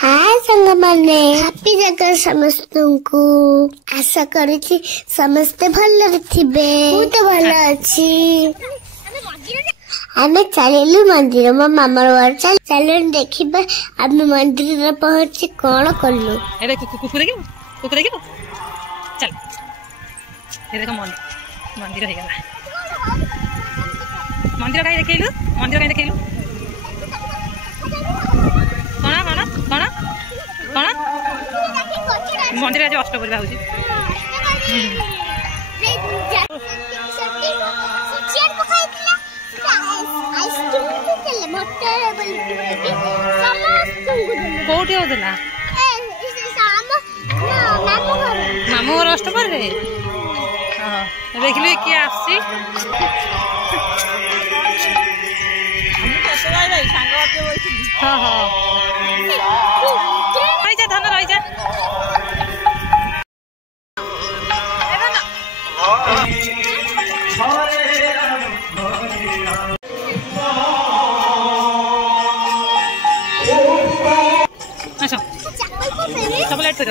हाय संग माने हैप्पी जगह समस्त को आशा करी समस्ते भल थिबे। बहुत भल अच्छी आमे चलू मंदिर मो मामा घर चल देखिबा आमे मंदिर पहुंची कौन कलु ए कुकुर देखिबो चल ये देखो मंदिर हे गला मंदिर काई देखैलु कौन मंदिर आज अष्टपरी होची कौटी होता मामू घर अष्टपरी देखिलु किए आसी हाँ हाँ धन रही अच्छा चॉकलेट तो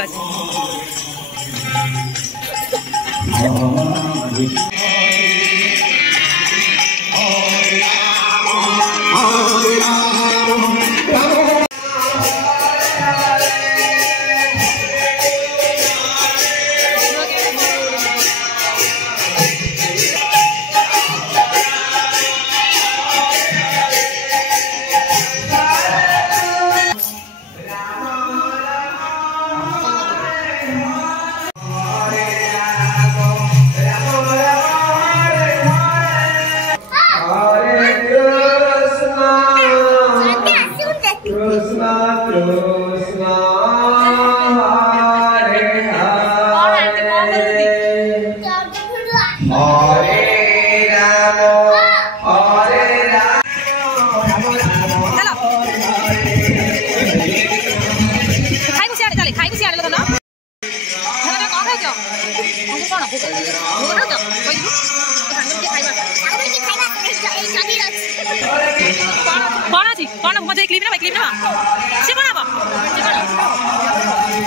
कौन मजा क्लिप ना से कौन हम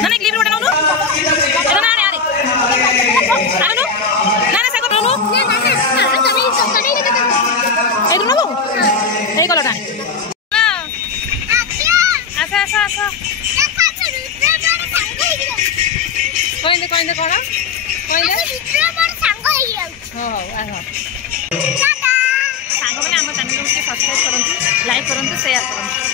ना क्लिप रोटे नौनु ए ना आरे आनु ना ना साको नौनु ए दु नबो ए कलर आनी आसा कोइंदे कौन कोइंदे हो आ सांग मैंने आम चैनल को सब्सक्राइब करूँ, लाइक करूँ, शेयर करूँ।